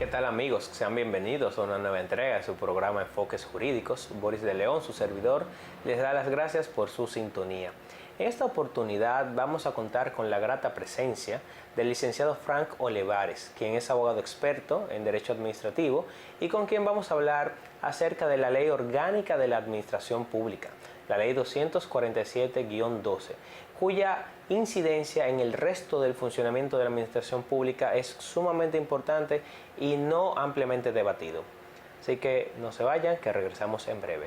¿Qué tal amigos? Sean bienvenidos a una nueva entrega de su programa Enfoques Jurídicos. Boris de León, su servidor, les da las gracias por su sintonía. En esta oportunidad vamos a contar con la grata presencia del licenciado Frank Olivares, quien es abogado experto en Derecho Administrativo y con quien vamos a hablar acerca de la Ley Orgánica de la Administración Pública, la Ley 247-12, cuya incidencia en el resto del funcionamiento de la administración pública es sumamente importante y no ampliamente debatido. Así que no se vayan, que regresamos en breve.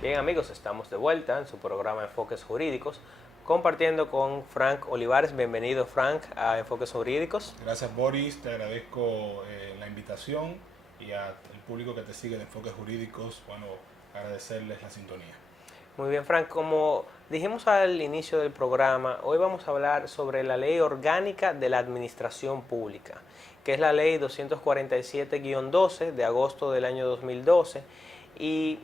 Bien amigos, estamos de vuelta en su programa Enfoques Jurídicos, compartiendo con Frank Olivares. Bienvenido Frank a Enfoques Jurídicos. Gracias Boris, te agradezco la invitación y al público que te sigue de Enfoques Jurídicos, bueno, agradecerles la sintonía. Muy bien Frank, como dijimos al inicio del programa, hoy vamos a hablar sobre la Ley Orgánica de la Administración Pública, que es la Ley 247-12 de agosto del año 2012, y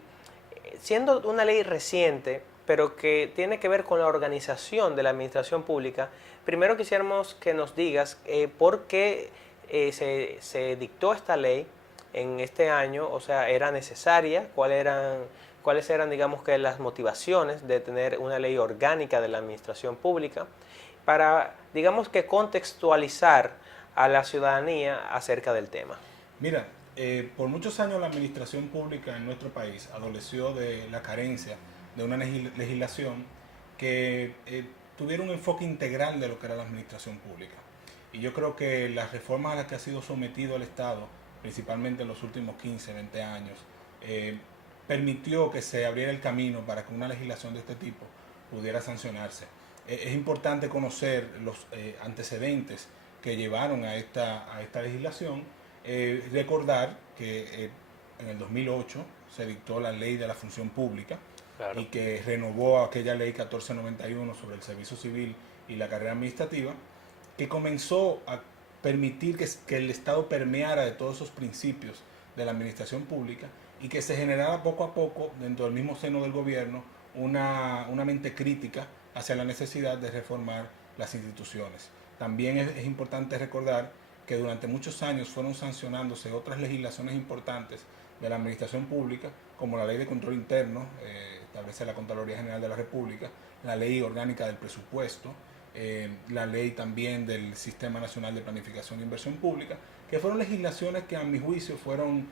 siendo una ley reciente, pero que tiene que ver con la organización de la administración pública, primero quisiéramos que nos digas por qué se dictó esta ley en este año, o sea, ¿era necesaria? ¿Cuáles eran, digamos, que las motivaciones de tener una ley orgánica de la administración pública para, digamos, que contextualizar a la ciudadanía acerca del tema? Mira, por muchos años la administración pública en nuestro país adoleció de la carencia de una legislación que tuviera un enfoque integral de lo que era la administración pública. Y yo creo que las reformas a las que ha sido sometido el Estado, principalmente en los últimos 15, 20 años, permitió que se abriera el camino para que una legislación de este tipo pudiera sancionarse. Es importante conocer los antecedentes que llevaron a esta legislación. Recordar que en el 2008 se dictó la Ley de la Función Pública, claro, y que renovó aquella Ley 1491 sobre el servicio civil y la carrera administrativa, que comenzó a permitir que el Estado permeara de todos esos principios de la administración pública y que se generara poco a poco dentro del mismo seno del gobierno una mente crítica hacia la necesidad de reformar las instituciones. También es importante recordar que durante muchos años fueron sancionándose otras legislaciones importantes de la administración pública, como la Ley de Control Interno, establece la Contraloría General de la República, la Ley Orgánica del Presupuesto, la Ley también del Sistema Nacional de Planificación e Inversión Pública, que fueron legislaciones que a mi juicio fueron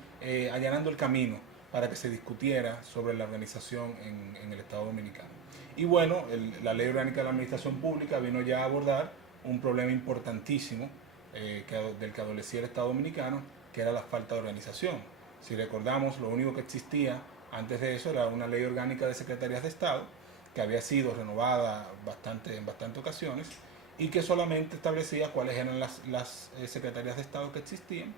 allanando el camino para que se discutiera sobre la organización en el Estado Dominicano. Y bueno, la Ley Orgánica de la Administración Pública vino ya a abordar un problema importantísimo del que adolecía el Estado Dominicano, que era la falta de organización. Si recordamos, lo único que existía antes de eso era una ley orgánica de secretarías de Estado, que había sido renovada en bastantes ocasiones, y que solamente establecía cuáles eran las secretarías de Estado que existían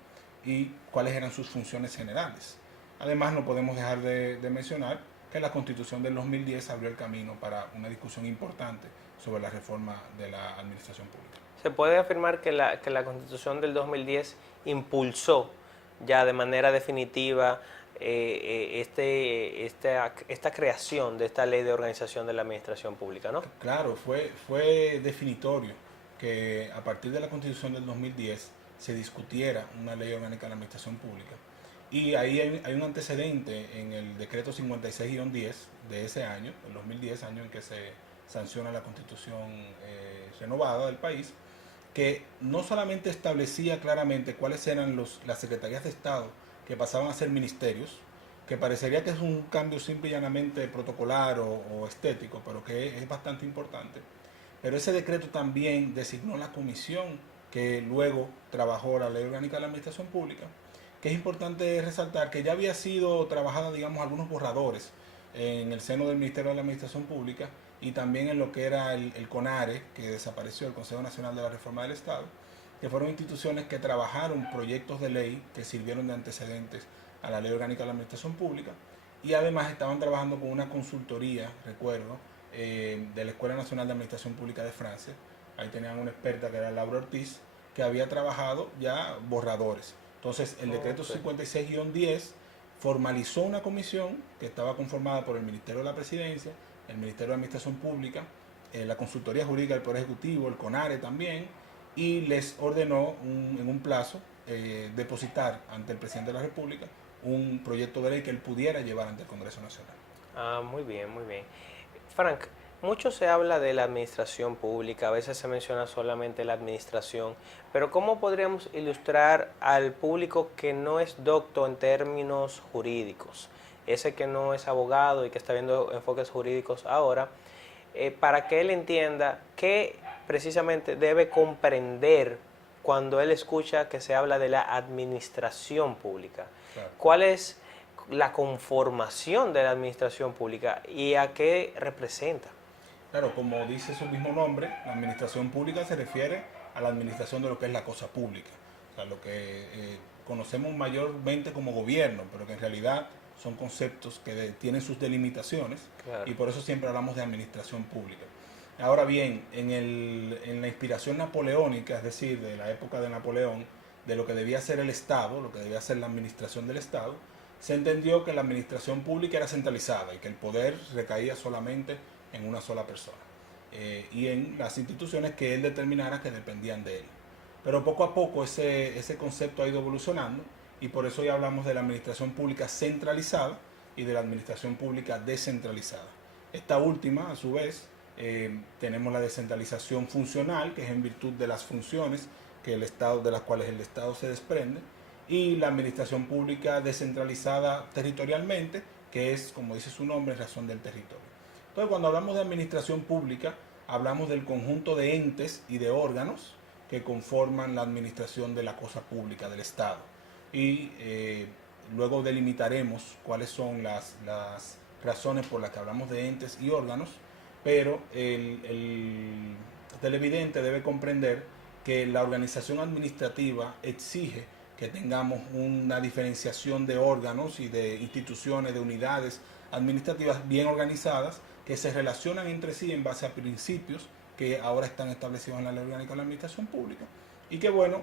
y cuáles eran sus funciones generales. Además, no podemos dejar de mencionar que la Constitución del 2010 abrió el camino para una discusión importante sobre la reforma de la administración pública. ¿Se puede afirmar que la Constitución del 2010 impulsó ya de manera definitiva esta creación de esta ley de organización de la administración pública, ¿no? Claro, fue definitorio que a partir de la Constitución del 2010 se discutiera una ley orgánica de la administración pública. Y ahí hay un antecedente en el decreto 56-10 de ese año, el 2010, año en que se sanciona la Constitución renovada del país, que no solamente establecía claramente cuáles eran las secretarías de Estado que pasaban a ser ministerios, que parecería que es un cambio simple y llanamente protocolar o estético, pero que es bastante importante. Pero ese decreto también designó la comisión que luego trabajó la Ley Orgánica de la Administración Pública, que es importante resaltar que ya había sido trabajada, digamos, algunos borradores en el seno del Ministerio de la Administración Pública y también en lo que era el CONARE, que desapareció, el Consejo Nacional de la Reforma del Estado, que fueron instituciones que trabajaron proyectos de ley que sirvieron de antecedentes a la Ley Orgánica de la Administración Pública, y además estaban trabajando con una consultoría, recuerdo, de la Escuela Nacional de Administración Pública de Francia. Ahí tenían una experta que era Laura Ortiz, que había trabajado ya borradores. Entonces, el decreto 56-10 formalizó una comisión que estaba conformada por el Ministerio de la Presidencia, el Ministerio de Administración Pública, la Consultoría Jurídica del Poder Ejecutivo, el CONARE también, y les ordenó en un plazo depositar ante el presidente de la República un proyecto de ley que él pudiera llevar ante el Congreso Nacional. Ah, muy bien, muy bien. Frank, mucho se habla de la administración pública, a veces se menciona solamente la administración, pero ¿cómo podríamos ilustrar al público que no es docto en términos jurídicos, ese que no es abogado y que está viendo enfoques jurídicos ahora, para que él entienda qué precisamente debe comprender cuando él escucha que se habla de la administración pública? Claro. ¿Cuál es la conformación de la administración pública y a qué representa? Claro, como dice su mismo nombre, la administración pública se refiere a la administración de lo que es la cosa pública, o sea, lo que conocemos mayormente como gobierno, pero que en realidad son conceptos que tienen sus delimitaciones, Claro. y por eso siempre hablamos de administración pública. Ahora bien, en la inspiración napoleónica, es decir, de la época de Napoleón, de lo que debía ser el Estado, lo que debía ser la administración del Estado, se entendió que la administración pública era centralizada y que el poder recaía solamente en una sola persona y en las instituciones que él determinara que dependían de él. Pero poco a poco ese concepto ha ido evolucionando, y por eso ya hablamos de la administración pública centralizada y de la administración pública descentralizada. Esta última, a su vez, tenemos la descentralización funcional, que es en virtud de las funciones que el Estado, de las cuales el Estado se desprende, y la administración pública descentralizada territorialmente, que es, como dice su nombre, en razón del territorio. Entonces, cuando hablamos de administración pública, hablamos del conjunto de entes y de órganos que conforman la administración de la cosa pública, del Estado. Y luego delimitaremos cuáles son las razones por las que hablamos de entes y órganos, pero el televidente debe comprender que la organización administrativa exige que tengamos una diferenciación de órganos y de instituciones, de unidades administrativas bien organizadas, que se relacionan entre sí en base a principios que ahora están establecidos en la Ley Orgánica de la Administración Pública y que, bueno,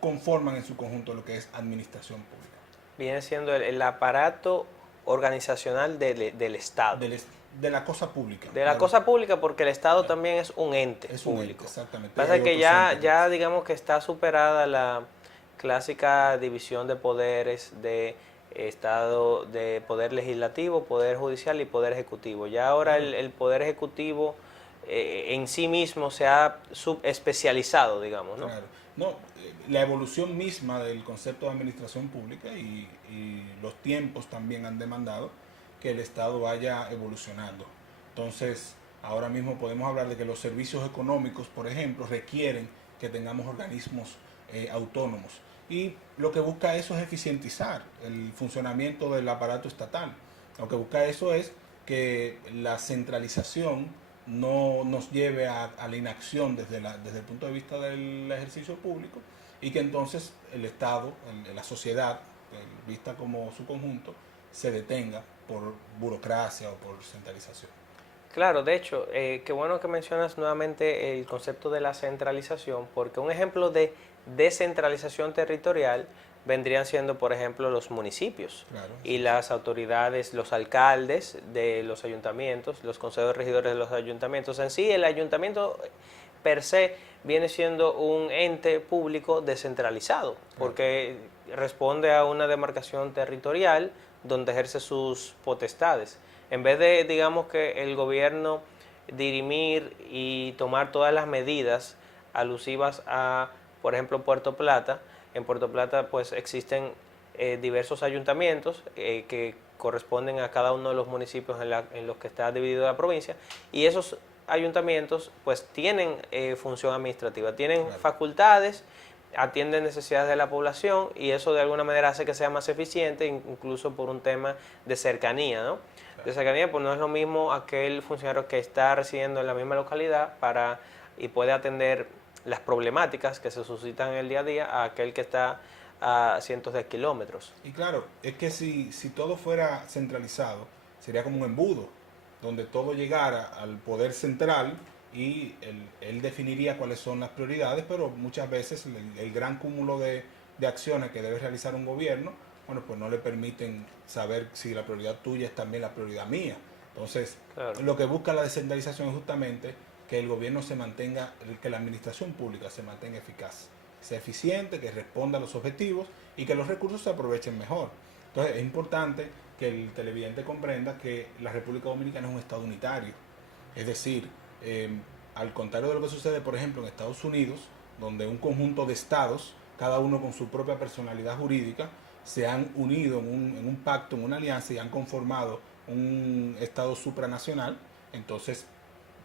conforman en su conjunto lo que es administración pública. Viene siendo el aparato organizacional del Estado. De la cosa pública. De la cosa pública, porque el Estado también es un ente Es un público. ente, exactamente. Pasa que ya digamos que está superada la clásica división de poderes de Estado, de poder legislativo, poder judicial y poder ejecutivo. Ya ahora el poder ejecutivo en sí mismo se ha subespecializado, digamos, ¿no? Claro. No, la evolución misma del concepto de administración pública y los tiempos también han demandado que el Estado vaya evolucionando. Entonces, ahora mismo podemos hablar de que los servicios económicos, por ejemplo, requieren que tengamos organismos autónomos. Y lo que busca eso es eficientizar el funcionamiento del aparato estatal. Lo que busca eso es que la centralización no nos lleve a la inacción desde el punto de vista del ejercicio público, y que entonces el Estado, la sociedad, vista como su conjunto, se detenga por burocracia o por centralización. Claro, de hecho, qué bueno que mencionas nuevamente el concepto de la centralización, porque un ejemplo de descentralización territorial vendrían siendo, por ejemplo, los municipios. Claro, y sí, las autoridades, los alcaldes de los ayuntamientos, los consejos regidores de los ayuntamientos. En sí, el ayuntamiento per se viene siendo un ente público descentralizado, porque responde a una demarcación territorial donde ejerce sus potestades. En vez de, digamos, que el gobierno dirimir y tomar todas las medidas alusivas a, por ejemplo, Puerto Plata. En Puerto Plata pues existen diversos ayuntamientos que corresponden a cada uno de los municipios en los que está dividida la provincia, y esos ayuntamientos pues tienen función administrativa, tienen claro, facultades, atienden necesidades de la población, y eso de alguna manera hace que sea más eficiente, incluso por un tema de cercanía, ¿no? De cercanía, pues no es lo mismo aquel funcionario que está residiendo en la misma localidad y puede atender las problemáticas que se suscitan en el día a día a aquel que está a cientos de kilómetros. Y claro, es que si todo fuera centralizado, sería como un embudo, donde todo llegara al poder central y él definiría cuáles son las prioridades, pero muchas veces el gran cúmulo de acciones que debe realizar un gobierno, bueno, pues no le permiten saber si la prioridad tuya es también la prioridad mía. Entonces, Claro. lo que busca la descentralización es justamente que el gobierno se mantenga, que la administración pública se mantenga eficaz, sea eficiente, que responda a los objetivos y que los recursos se aprovechen mejor. Entonces es importante que el televidente comprenda que la República Dominicana es un estado unitario. Es decir, al contrario de lo que sucede, por ejemplo, en Estados Unidos, donde un conjunto de estados, cada uno con su propia personalidad jurídica, se han unido en un pacto, en una alianza y han conformado un estado supranacional. Entonces,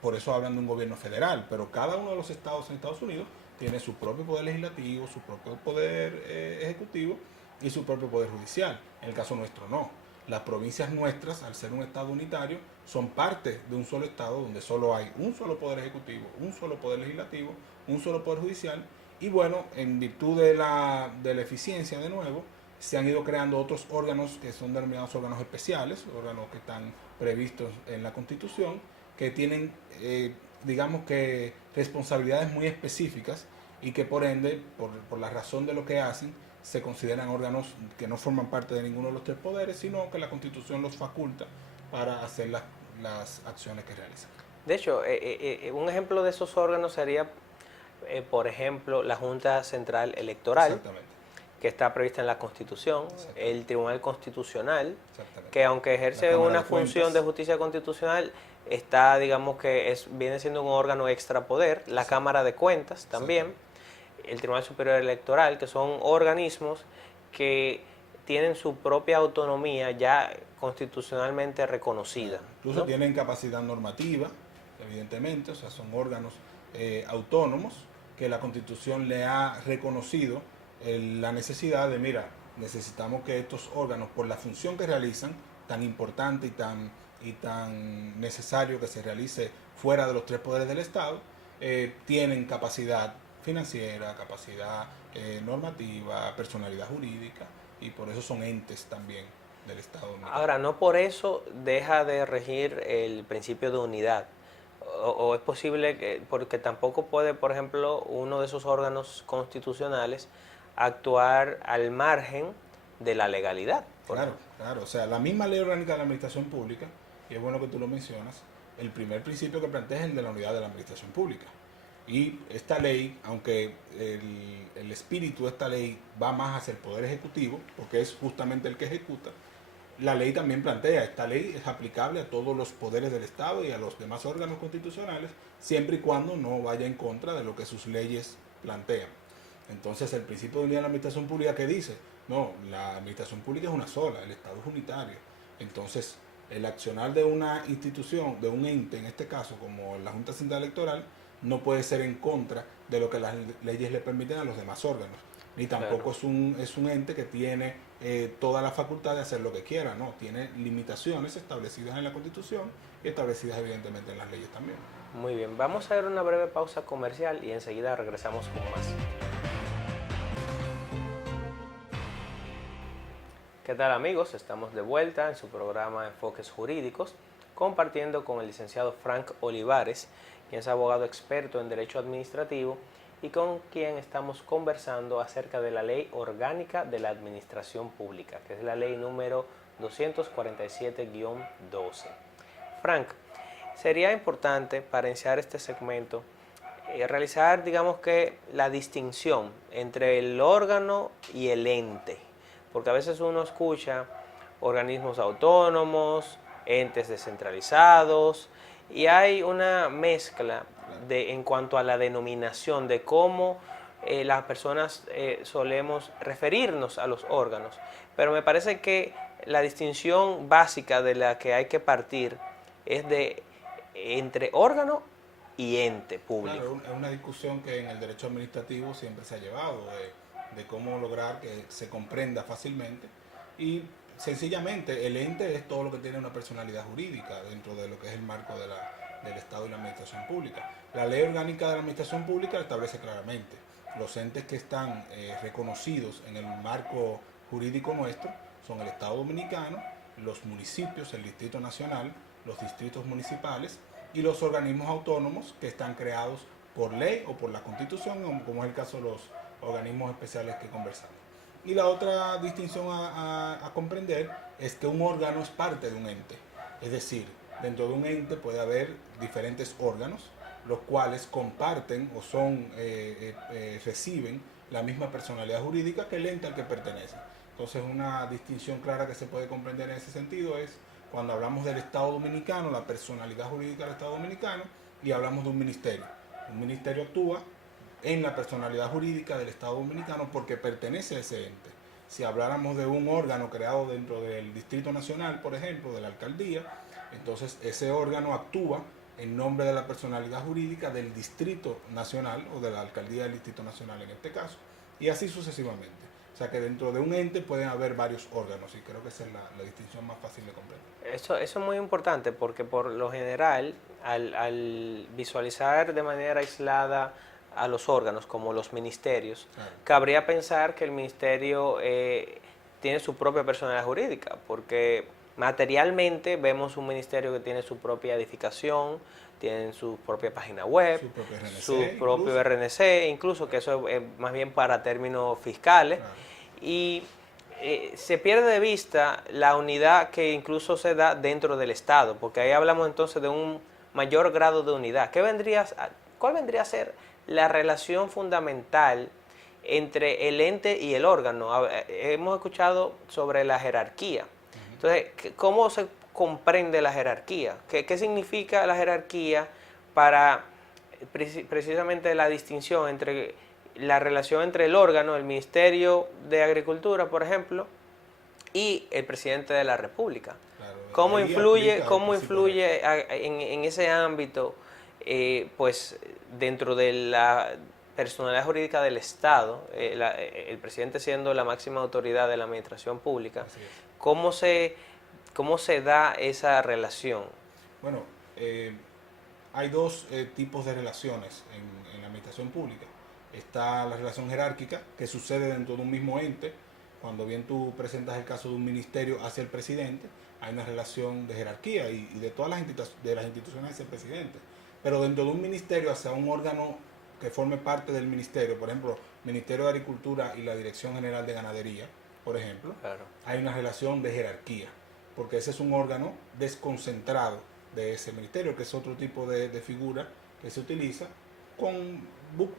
por eso hablan de un gobierno federal, pero cada uno de los estados en Estados Unidos tiene su propio poder legislativo, su propio poder ejecutivo y su propio poder judicial. En el caso nuestro no. Las provincias nuestras, al ser un estado unitario, son parte de un solo estado donde solo hay un solo poder ejecutivo, un solo poder legislativo, un solo poder judicial. Y bueno, en virtud de la eficiencia, de nuevo, se han ido creando otros órganos que son denominados órganos especiales, órganos que están previstos en la Constitución, que tienen, digamos que, responsabilidades muy específicas y que por ende, por la razón de lo que hacen, se consideran órganos que no forman parte de ninguno de los tres poderes, sino que la Constitución los faculta para hacer las acciones que realizan. De hecho, un ejemplo de esos órganos sería, por ejemplo, la Junta Central Electoral, que está prevista en la Constitución, el Tribunal Constitucional, que aunque ejerce una función de justicia constitucional, está, digamos que viene siendo un órgano extrapoder, la Cámara de Cuentas también, el Tribunal Superior Electoral, que son organismos que tienen su propia autonomía ya constitucionalmente reconocida. Incluso tienen capacidad normativa, evidentemente, o sea, son órganos autónomos que la Constitución le ha reconocido la necesidad de, mira, necesitamos que estos órganos, por la función que realizan, tan importante y tan necesario que se realice fuera de los tres poderes del Estado, tienen capacidad financiera, capacidad normativa, personalidad jurídica, y por eso son entes también del Estado. Ahora, no por eso deja de regir el principio de unidad. O es posible que, porque tampoco puede, por ejemplo, uno de esos órganos constitucionales actuar al margen de la legalidad. Claro, claro. O sea, la misma ley orgánica de la administración pública, y es bueno que tú lo mencionas, el primer principio que plantea es el de la unidad de la administración pública. Y esta ley, aunque el espíritu de esta ley va más hacia el Poder Ejecutivo, porque es justamente el que ejecuta, la ley también plantea, esta ley es aplicable a todos los poderes del Estado y a los demás órganos constitucionales, siempre y cuando no vaya en contra de lo que sus leyes plantean. Entonces, el principio de unidad de la administración pública, ¿qué dice? No, la administración pública es una sola, el Estado es unitario. Entonces, el accionar de una institución, de un ente, en este caso, como la Junta Central Electoral, no puede ser en contra de lo que las leyes le permiten a los demás órganos. Ni tampoco es un ente que tiene toda la facultad de hacer lo que quiera, no, tiene limitaciones establecidas en la Constitución y establecidas evidentemente en las leyes también. Muy bien, vamos a dar una breve pausa comercial y enseguida regresamos con más. ¿Qué tal, amigos? Estamos de vuelta en su programa Enfoques Jurídicos, compartiendo con el licenciado Frank Olivares, quien es abogado experto en Derecho Administrativo y con quien estamos conversando acerca de la Ley Orgánica de la Administración Pública, que es la ley número 247-12. Frank, sería importante para iniciar este segmento realizar, digamos que, la distinción entre el órgano y el ente, porque a veces uno escucha organismos autónomos, entes descentralizados, y hay una mezcla en cuanto a la denominación de cómo las personas solemos referirnos a los órganos. Pero me parece que la distinción básica de la que hay que partir es entre órgano y ente público. Claro, es una discusión que en el derecho administrativo siempre se ha llevado, de cómo lograr que se comprenda fácilmente. Y sencillamente el ente es todo lo que tiene una personalidad jurídica dentro de lo que es el marco del Estado y la administración pública. La ley orgánica de la administración pública establece claramente los entes que están reconocidos en el marco jurídico nuestro son el Estado Dominicano, los municipios, el Distrito Nacional, los distritos municipales y los organismos autónomos que están creados por ley o por la Constitución, como es el caso de los organismos especiales que conversamos. Y la otra distinción a comprender es que un órgano es parte de un ente. Es decir, dentro de un ente puede haber diferentes órganos los cuales comparten o reciben la misma personalidad jurídica que el ente al que pertenece. Entonces, una distinción clara que se puede comprender en ese sentido es cuando hablamos del Estado Dominicano, la personalidad jurídica del Estado Dominicano, y hablamos de un ministerio. Un ministerio actúa en la personalidad jurídica del Estado Dominicano porque pertenece a ese ente. Si habláramos de un órgano creado dentro del Distrito Nacional, por ejemplo, de la alcaldía, entonces ese órgano actúa en nombre de la personalidad jurídica del Distrito Nacional o de la alcaldía del Distrito Nacional en este caso, y así sucesivamente. O sea que dentro de un ente pueden haber varios órganos y creo que esa es la distinción más fácil de comprender. Eso es muy importante porque por lo general, al visualizar de manera aislada a los órganos como los ministerios, claro, cabría pensar que el ministerio tiene su propia personalidad jurídica, porque materialmente vemos un ministerio que tiene su propia edificación, tienen su propia página web, su propio RNC, incluso que eso es más bien para términos fiscales, claro, y se pierde de vista la unidad que incluso se da dentro del Estado, porque ahí hablamos entonces de un mayor grado de unidad. ¿Cuál vendría a ser la relación fundamental entre el ente y el órgano? Hemos escuchado sobre la jerarquía. Entonces, ¿cómo se comprende la jerarquía? ¿Qué significa la jerarquía para precisamente la distinción entre la relación entre el órgano, el Ministerio de Agricultura, por ejemplo, y el presidente de la República? Claro, ¿cómo influye en ese ámbito, pues dentro de la personalidad jurídica del Estado, el presidente siendo la máxima autoridad de la administración pública? ¿Cómo se da esa relación? Bueno, hay dos tipos de relaciones en la administración pública. Está la relación jerárquica, que sucede dentro de un mismo ente. Cuando bien tú presentas el caso de un ministerio hacia el presidente, hay una relación de jerarquía y de todas las instituciones hacia el presidente. Pero dentro de un ministerio hacia un órgano que forme parte del ministerio, por ejemplo, Ministerio de Agricultura y la Dirección General de Ganadería, por ejemplo, claro, hay una relación de jerarquía, porque ese es un órgano desconcentrado de ese ministerio, que es otro tipo de figura que se utiliza en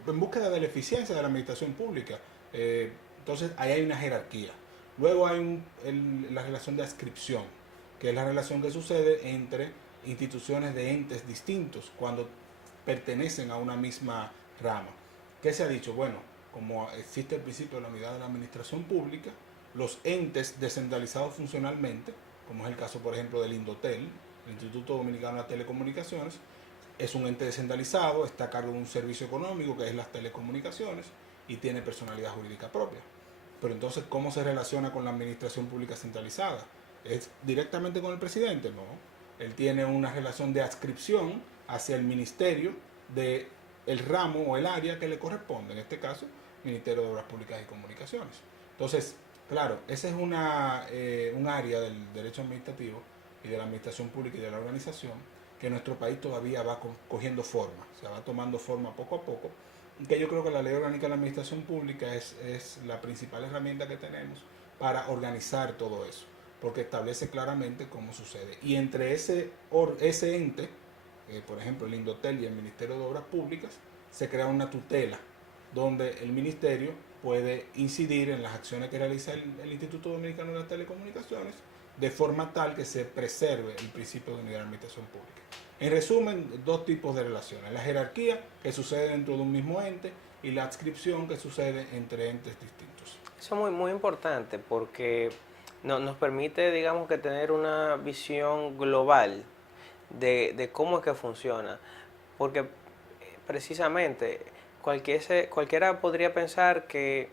búsqueda de la eficiencia de la administración pública. Entonces, ahí hay una jerarquía. Luego hay la relación de adscripción, que es la relación que sucede entre instituciones de entes distintos cuando pertenecen a una misma rama. ¿Qué se ha dicho? Bueno, como existe el principio de la unidad de la administración pública, los entes descentralizados funcionalmente, como es el caso, por ejemplo, del Indotel, el Instituto Dominicano de Telecomunicaciones, es un ente descentralizado, está a cargo de un servicio económico que es las telecomunicaciones y tiene personalidad jurídica propia. Pero entonces, ¿cómo se relaciona con la administración pública centralizada? ¿Es directamente con el presidente? No. Él tiene una relación de adscripción hacia el ministerio del ramo o el área que le corresponde, en este caso, Ministerio de Obras Públicas y Comunicaciones. Entonces, claro, esa es un área del derecho administrativo y de la administración pública y de la organización que nuestro país todavía va cogiendo forma, se va tomando forma poco a poco, y que yo creo que la Ley Orgánica de la Administración Pública es la principal herramienta que tenemos para organizar todo eso, porque establece claramente cómo sucede. Y entre ese ente, por ejemplo el Indotel y el Ministerio de Obras Públicas, se crea una tutela donde el ministerio puede incidir en las acciones que realiza el Instituto Dominicano de las Telecomunicaciones de forma tal que se preserve el principio de unidad de administración pública. En resumen, dos tipos de relaciones: la jerarquía, que sucede dentro de un mismo ente, y la adscripción, que sucede entre entes distintos. Eso es muy, muy importante porque nos permite, digamos, que tener una visión global de cómo es que funciona, porque precisamente cualquiera podría pensar que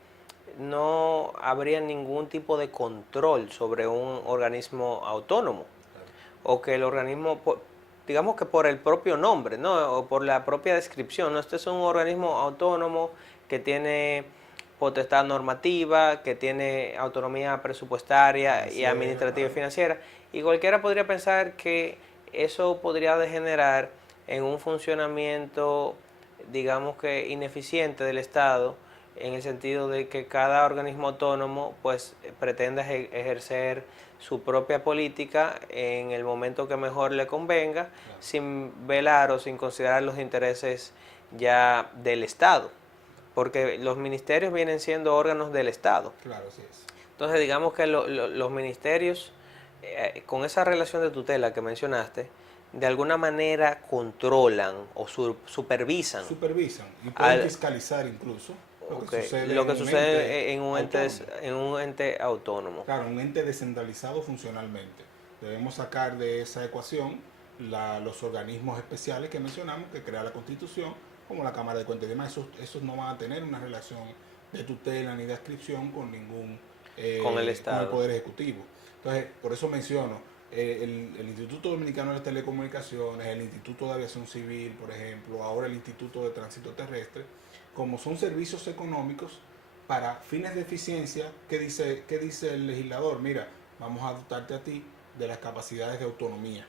no habría ningún tipo de control sobre un organismo autónomo, o que el organismo, digamos que por el propio nombre, ¿no? O por la propia descripción, ¿no? Este es un organismo autónomo que tiene potestad normativa, que tiene autonomía presupuestaria y administrativa y financiera, y cualquiera podría pensar que eso podría degenerar en un funcionamiento, digamos que ineficiente del Estado, en el sentido de que cada organismo autónomo pues pretenda ejercer su propia política en el momento que mejor le convenga, Claro, sin velar o sin considerar los intereses ya del Estado, porque los ministerios vienen siendo órganos del Estado. claro, así es. Entonces, digamos que los ministerios, con esa relación de tutela que mencionaste, de alguna manera controlan o supervisan Supervisan y pueden al, fiscalizar incluso lo que okay, sucede lo en que un ente sucede autónomo. en un ente autónomo. Claro, un ente descentralizado funcionalmente. Debemos sacar de esa ecuación los organismos especiales que mencionamos, que crea la Constitución, como la Cámara de Cuentas y demás. Esos no van a tener una relación de tutela ni de adscripción con Con el con el Estado. Poder Ejecutivo. Entonces, por eso menciono el Instituto Dominicano de Telecomunicaciones, el Instituto de Aviación Civil, por ejemplo, ahora el Instituto de Tránsito Terrestre, como son servicios económicos para fines de eficiencia. Qué dice el legislador? Mira, vamos a dotarte a ti de las capacidades de autonomía,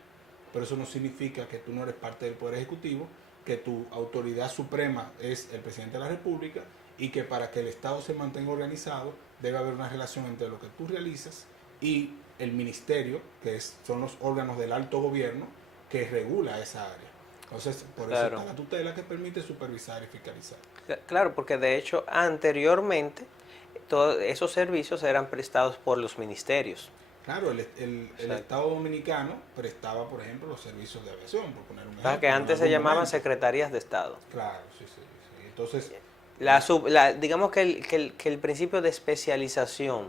pero eso no significa que tú no eres parte del Poder Ejecutivo, que tu autoridad suprema es el presidente de la República y que para que el Estado se mantenga organizado debe haber una relación entre lo que tú realizas y el ministerio, son los órganos del alto gobierno que regula esa área. Entonces, por eso Claro. está la tutela que permite supervisar y fiscalizar. Claro, porque de hecho anteriormente todos esos servicios eran prestados por los ministerios. Claro, el Exacto. Estado Dominicano prestaba, por ejemplo, los servicios de aviación, por poner un Pasa que ejemplo, en antes se algún llamaban momento. secretarías de Estado. Claro, sí, sí, sí. Entonces, Digamos que el principio de especialización,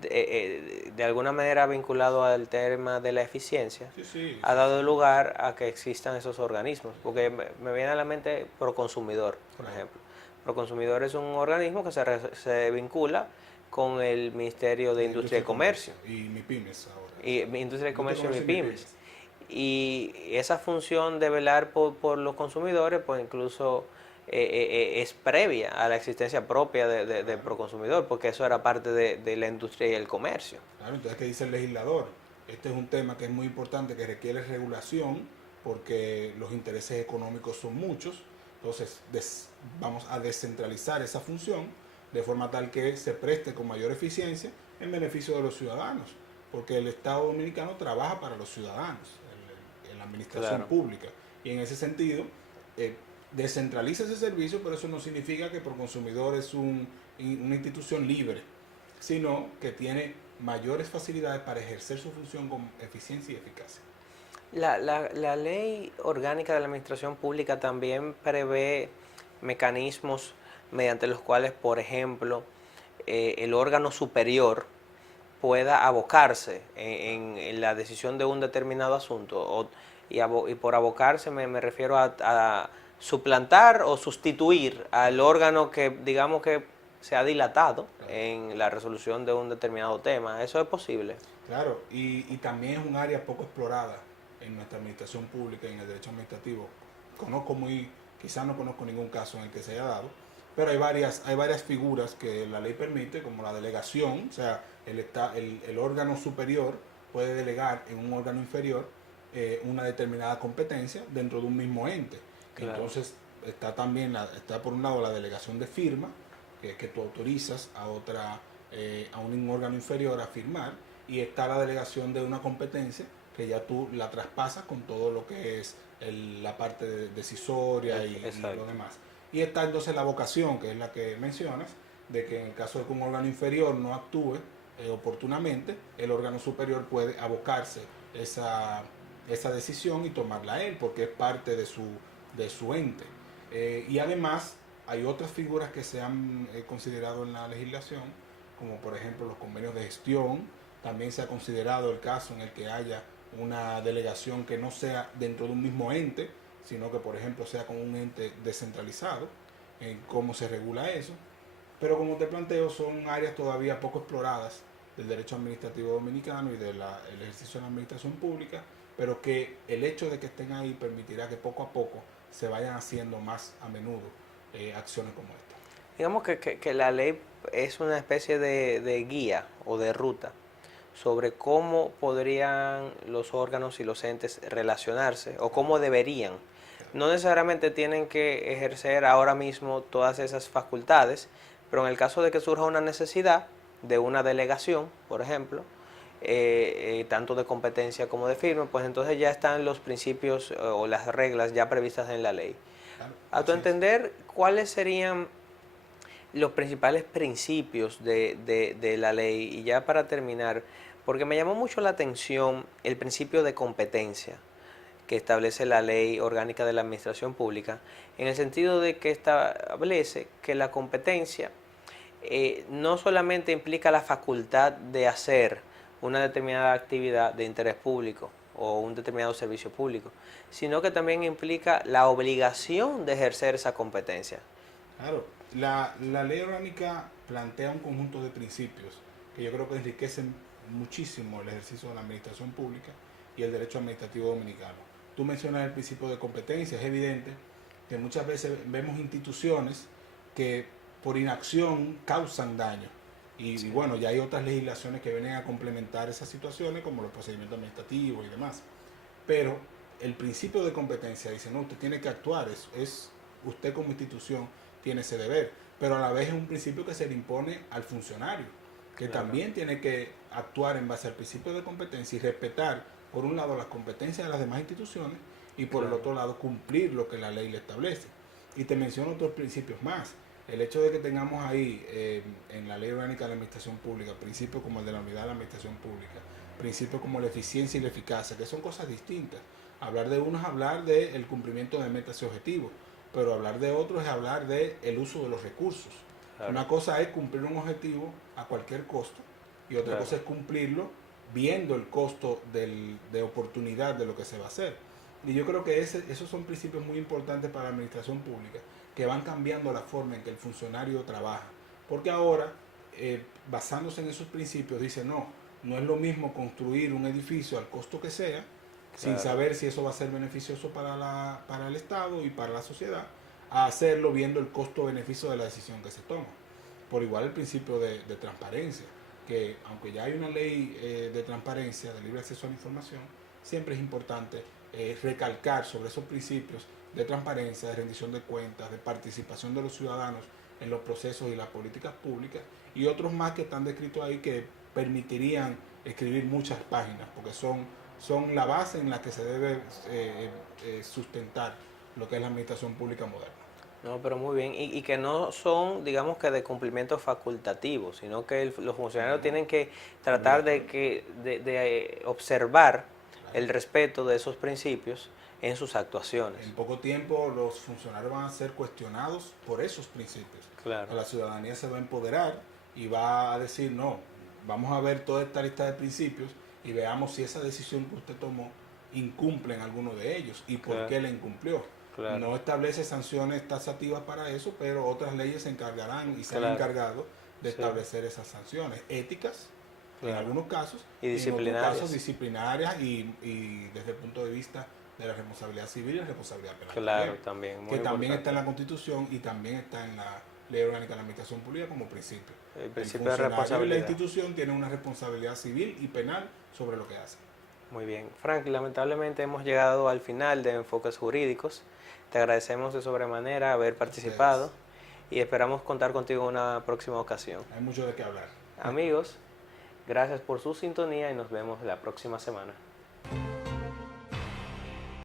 de alguna manera vinculado al tema de la eficiencia, sí, sí, ha sí, sí, dado lugar a que existan esos organismos. Porque me viene a la mente Proconsumidor, por correcto. ejemplo. Proconsumidor es un organismo que se vincula con el Ministerio de De Industria y Comercio. y MIPIMES ahora. Y Industria y Industria, Comercio y Comercio y MIPIMES. MIPIMES. Y esa función de velar por los consumidores, pues incluso es previa a la existencia propia de Claro, Proconsumidor, porque eso era parte de la industria y el comercio. claro, entonces, ¿qué dice el legislador? Este es un tema que es muy importante, que requiere regulación, porque los intereses económicos son muchos. Entonces, vamos a descentralizar esa función de forma tal que se preste con mayor eficiencia en beneficio de los ciudadanos, porque el Estado Dominicano trabaja para los ciudadanos, en la administración Claro. pública. Y en ese sentido, eh, descentraliza ese servicio, pero eso no significa que Proconsumidor es una institución libre, sino que tiene mayores facilidades para ejercer su función con eficiencia y eficacia. La ley orgánica de la administración pública también prevé mecanismos mediante los cuales, por ejemplo, el órgano superior pueda abocarse en la decisión de un determinado asunto. Y por abocarse me refiero a suplantar o sustituir al órgano que digamos que se ha dilatado Claro, en la resolución de un determinado tema. ¿Eso es posible? claro, y también es un área poco explorada en nuestra administración pública y en el derecho administrativo. Quizás no conozco ningún caso en el que se haya dado, pero hay varias figuras que la ley permite, como la delegación. O sea, el órgano superior puede delegar en un órgano inferior una determinada competencia dentro de un mismo ente. Claro. Entonces, está por un lado la delegación de firma, que es que tú autorizas a un órgano inferior a firmar, y está la delegación de una competencia que ya tú la traspasas con todo lo que es la parte decisoria y lo Exacto. demás. Y está entonces la vocación, que es la que mencionas, de que en el caso de que un órgano inferior no actúe oportunamente, el órgano superior puede abocarse esa decisión y tomarla él, porque es parte de su ente. Y además hay otras figuras que se han considerado en la legislación, como por ejemplo los convenios de gestión. También se ha considerado el caso en el que haya una delegación que no sea dentro de un mismo ente, sino que por ejemplo sea con un ente descentralizado, en cómo se regula eso. Pero como te planteo, son áreas todavía poco exploradas del derecho administrativo dominicano y del ejercicio de la administración pública, pero que el hecho de que estén ahí permitirá que poco a poco se vayan haciendo más a menudo acciones como esta. Digamos que la ley es una especie de guía o de ruta sobre cómo podrían los órganos y los entes relacionarse o cómo deberían. No necesariamente tienen que ejercer ahora mismo todas esas facultades, pero en el caso de que surja una necesidad de una delegación, por ejemplo, tanto de competencia como de firme, pues entonces ya están los principios o las reglas ya previstas en la ley. Claro, A tu así es. entender, ¿cuáles serían los principales principios de la ley? Y ya para terminar, porque me llamó mucho la atención el principio de competencia que establece la Ley Orgánica de la Administración Pública, en el sentido de que establece que la competencia no solamente implica la facultad de hacer una determinada actividad de interés público o un determinado servicio público, sino que también implica la obligación de ejercer esa competencia. Claro, la ley orgánica plantea un conjunto de principios que yo creo que enriquecen muchísimo el ejercicio de la administración pública y el derecho administrativo dominicano. Tú mencionas el principio de competencia, es evidente que muchas veces vemos instituciones que por inacción causan daño. Y bueno, ya hay otras legislaciones que vienen a complementar esas situaciones, como los procedimientos administrativos y demás. Pero el principio de competencia dice, no, usted tiene que actuar, usted como institución tiene ese deber, pero a la vez es un principio que se le impone al funcionario, que Claro. también tiene que actuar en base al principio de competencia y respetar, por un lado, las competencias de las demás instituciones y por el otro lado, cumplir lo que la ley le establece. Y te menciono otros principios más. El hecho de que tengamos ahí en la Ley Orgánica de la Administración Pública principios como el de la unidad de la Administración Pública, principios como la eficiencia y la eficacia, que son cosas distintas. Hablar de uno es hablar del cumplimiento de metas y objetivos, pero hablar de otro es hablar del uso de los recursos. Claro. Una cosa es cumplir un objetivo a cualquier costo y otra cosa es cumplirlo viendo el costo de oportunidad de lo que se va a hacer. Y yo creo que esos son principios muy importantes para la administración pública, que van cambiando la forma en que el funcionario trabaja. Porque ahora, basándose en esos principios, dice, no es lo mismo construir un edificio al costo que sea, sin saber si eso va a ser beneficioso para el Estado y para la sociedad, a hacerlo viendo el costo-beneficio de la decisión que se toma. Por igual el principio de transparencia, que aunque ya hay una ley de transparencia, de libre acceso a la información, siempre es importante recalcar sobre esos principios de transparencia, de rendición de cuentas, de participación de los ciudadanos en los procesos y las políticas públicas, y otros más que están descritos ahí que permitirían escribir muchas páginas, porque son la base en la que se debe sustentar lo que es la administración pública moderna. No, pero muy bien. Y que no son, digamos que de cumplimiento facultativo, sino que los funcionarios tienen que tratar de observar el respeto de esos principios en sus actuaciones. En poco tiempo los funcionarios van a ser cuestionados por esos principios. Claro. La ciudadanía se va a empoderar y va a decir, no, vamos a ver toda esta lista de principios y veamos si esa decisión que usted tomó incumple en alguno de ellos y por qué la incumplió. Claro. No establece sanciones taxativas para eso, pero otras leyes se encargarán y se han encargado de establecer esas sanciones éticas, en algunos casos, y disciplinarias. En otros casos disciplinarias y desde el punto de vista de la responsabilidad civil y la responsabilidad penal. Claro, también. Que también está en la Constitución y también está en la Ley Orgánica de la Administración Pública como principio. El principio de funcionario responsabilidad. y la institución tienen una responsabilidad civil y penal sobre lo que hacen. Muy bien. Frank, lamentablemente hemos llegado al final de Enfoques Jurídicos. Te agradecemos de sobremanera haber participado y esperamos contar contigo en una próxima ocasión. Hay mucho de qué hablar. Amigos, gracias por su sintonía y nos vemos la próxima semana.